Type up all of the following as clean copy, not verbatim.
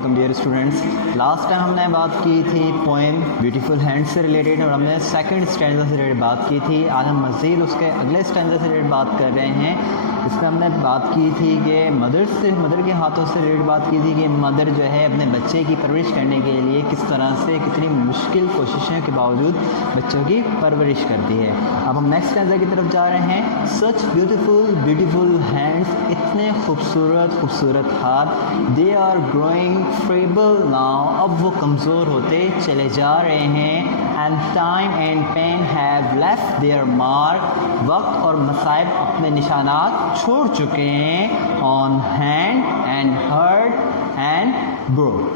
Welcome dear students. Last time ہم نے بات کی تھی پوئم بیوٹیفل ہینڈ سے ریلیٹڈ اور ہم نے سیکنڈ اسٹینزا سے ریلیٹڈ بات کی تھی. آج ہم مزید اس کے اگلے اسٹینزا سے ریلیٹڈ بات کر رہے ہیں. اس میں ہم نے بات کی تھی کہ مدر کے ہاتھوں سے ریلیٹڈ بات کی تھی کہ مدر جو ہے اپنے بچے کی پرورش کرنے کے لیے کس طرح سے کتنی مشکل کوششوں کے باوجود بچوں کی پرورش کرتی ہے. اب ہم نیکسٹ اسٹینزا کی طرف جا رہے ہیں. سچ بیوٹیفل ہینڈس, اتنے خوبصورت ہاتھ. They are growing feeble now, اب وہ کمزور ہوتے چلے جا رہے ہیں. And time and pain have left their mark, وقت اور مصائب اپنے نشانات چھوڑ چکے ہیں. On hand and heart and brow,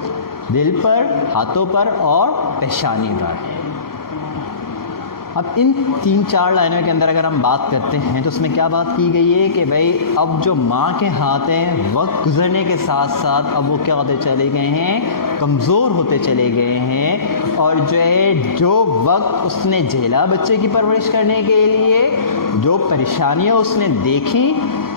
دل پر, ہاتھوں پر اور پیشانی پر. اب ان 3-4 لائنوں کے اندر اگر ہم بات کرتے ہیں تو اس میں کیا بات کی گئی ہے کہ بھائی اب جو ماں کے ہاتھ ہیں وقت گزرنے کے ساتھ ساتھ اب وہ کیا ہوتے چلے گئے ہیں, کمزور ہوتے چلے گئے ہیں. اور جو وقت اس نے جھیلا بچے کی پرورش کرنے کے لیے, جو پریشانیاں اس نے دیکھی,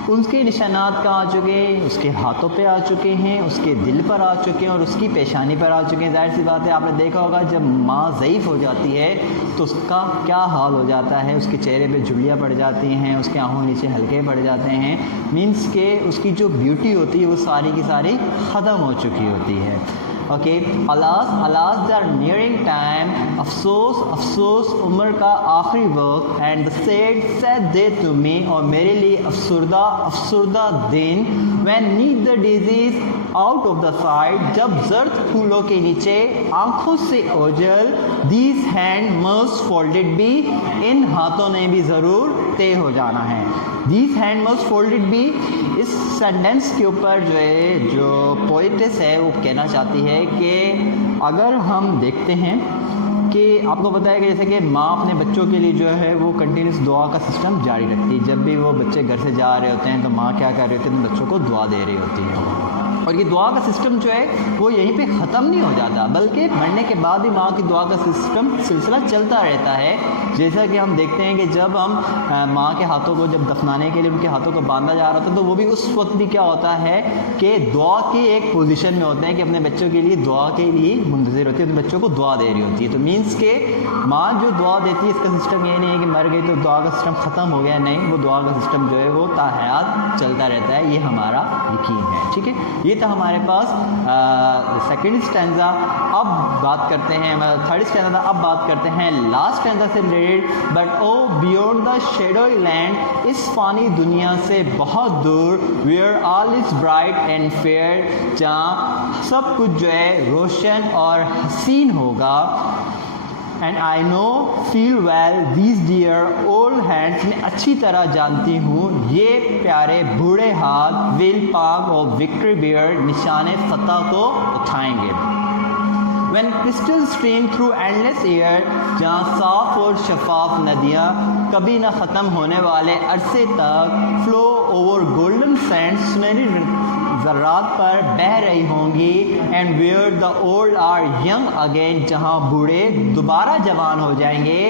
ان کے نشانات کہاں آ چکے ہیں, اس کے ہاتھوں پہ آ چکے ہیں, اس کے دل پر آ چکے ہیں اور اس کی پیشانی پر آ چکے ہیں. ظاہر سی بات ہے, آپ نے دیکھا ہوگا جب ماں ضعیف ہو جاتی ہے تو اس کا کیا حال ہو جاتا ہے. اس کے چہرے پہ جھریاں پڑ جاتی ہیں, اس کے آنکھوں نیچے ہلکے پڑ جاتے ہیں. مینس کہ اس کی جو بیوٹی ہوتی ہے وہ ساری کی ساری ختم ہو چکی ہوتی ہے. Okay, alas they are nearing time, افسوس عمر کا آخری وقت. And sad day to me, اور میرے لیے افسردہ دن. when need the disease out of the sight, جب زرد پھولوں کے نیچے آنکھوں سے اوجل. these hand must folded be, ان ہاتھوں نے بھی ضرور طے ہو جانا ہے. these hand must folded be, اس سینٹینس کے اوپر جو پوئٹس ہے وہ کہنا چاہتی ہے کہ اگر ہم دیکھتے ہیں کہ آپ کو پتہ ہے کہ جیسے کہ ماں اپنے بچوں کے لیے جو ہے وہ کنٹینیوس دعا کا سسٹم جاری رکھتی ہے. جب بھی وہ بچے گھر سے جا رہے ہوتے ہیں تو ماں کیا کر رہی ہوتی ہے, بچوں کو دعا دے رہی ہوتی ہے. اور یہ دعا کا سسٹم جو ہے وہ یہیں پہ ختم نہیں ہو جاتا, بلکہ مرنے کے بعد بھی ماں کی دعا کا سلسلہ چلتا رہتا ہے. جیسا کہ ہم دیکھتے ہیں کہ جب ہم ماں کے ہاتھوں کو جب دفنانے کے لیے ان کے ہاتھوں کو باندھا جا رہا تھا تو وہ بھی اس وقت بھی کیا ہوتا ہے کہ دعا کی ایک پوزیشن میں ہوتے ہیں کہ اپنے بچوں کے لیے دعا کے لیے منتظر ہوتی ہے, اپنے بچوں کو دعا دے رہی ہوتی ہے. تو مینس کہ ماں جو دعا دیتی ہے اس کا سسٹم یہ نہیں ہے کہ مر گئی تو دعا کا سسٹم ختم ہو گیا, نہیں, وہ دعا کا سسٹم جو ہے وہ تا حیات چلتا رہتا ہے. یہ ہمارا یقین ہے. ٹھیک ہے, یہ تھا ہمارے پاس سیکنڈ اسٹینزا. اب بات کرتے ہیں تھرڈ اسٹینزا. اب بات کرتے ہیں لاسٹ اسٹینزا سے related. But oh beyond the shadowy land, اس فانی دنیا سے بہت دور. Where all is bright and fair, جہاں سب کچھ جو ہے روشن اور حسین ہوگا. And I know feel well these dear old hands, میں اچھی طرح جانتی ہوں یہ پیارے بوڑھے ہاتھ. ول پاک اور وکٹری بیئر, نشان فتح کو اٹھائیں گے. when crystal stream through endless air, جہاں صاف اور شفاف ندیاں کبھی نہ ختم ہونے والے عرصے تک flow over golden sands, سنہری ذرات پر بہہ رہی ہوں گی. And where the old are young again, جہاں بوڑھے دوبارہ جوان ہو جائیں گے.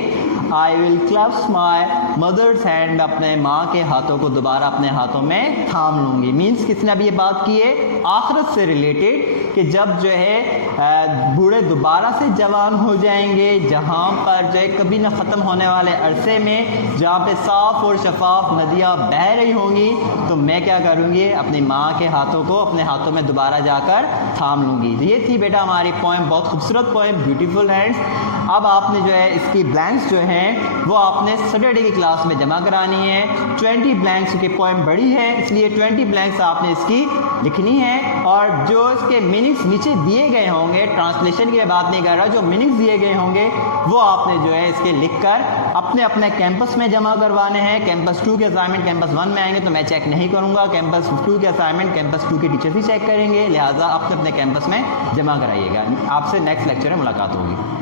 آئی ول کلپس مائی مدرس ہینڈ, میں اپنے ماں کے ہاتھوں کو دوبارہ اپنے ہاتھوں میں تھام لوں گی. مینس کس نے اب یہ بات کی ہے آخرت سے ریلیٹڈ کہ جب جو ہے بوڑھے دوبارہ سے جوان ہو جائیں گے, جہاں پر جو ہے کبھی نہ ختم ہونے والے عرصے میں جہاں پہ صاف اور شفاف ندیاں بہہ رہی ہوں گی, تو میں کیا کروں گی, اپنی ماں کے ہاتھوں کو اپنے ہاتھوں میں دوبارہ جا کر تھام لوں گی. یہ تھی بیٹا ہماری پوئم, بہت خوبصورت پوئم بیوٹیفل ہینڈس. اب آپ نے جو ہے اس کی بلینکس جو ہیں وہ آپ نے سیٹرڈے کی کلاس میں جمع کرانی ہے. 20 بلینکس کی پوئم بڑی ہے اس لیے 20 بلینکس آپ نے اس کی لکھنی ہے. اور جو اس کے میننگس نیچے دیے گئے ہوں گے, ٹرانسلیشن کی میں بات نہیں کر رہا, جو میننگس دیے گئے ہوں گے وہ آپ نے جو ہے اس کے لکھ کر اپنے کیمپس میں جمع کروانے ہیں. کیمپس 2 کے اسائنمنٹ کیمپس 1 میں آئیں گے تو میں چیک نہیں کروں گا, کیمپس 2 کے اسائنمنٹ کیمپس 2 کے ٹیچرز ہی چیک کریں گے. لہٰذا اپنے کیمپس میں جمع کرائیے گا. آپ سے نیکسٹ لیکچر میں ملاقات ہوگی.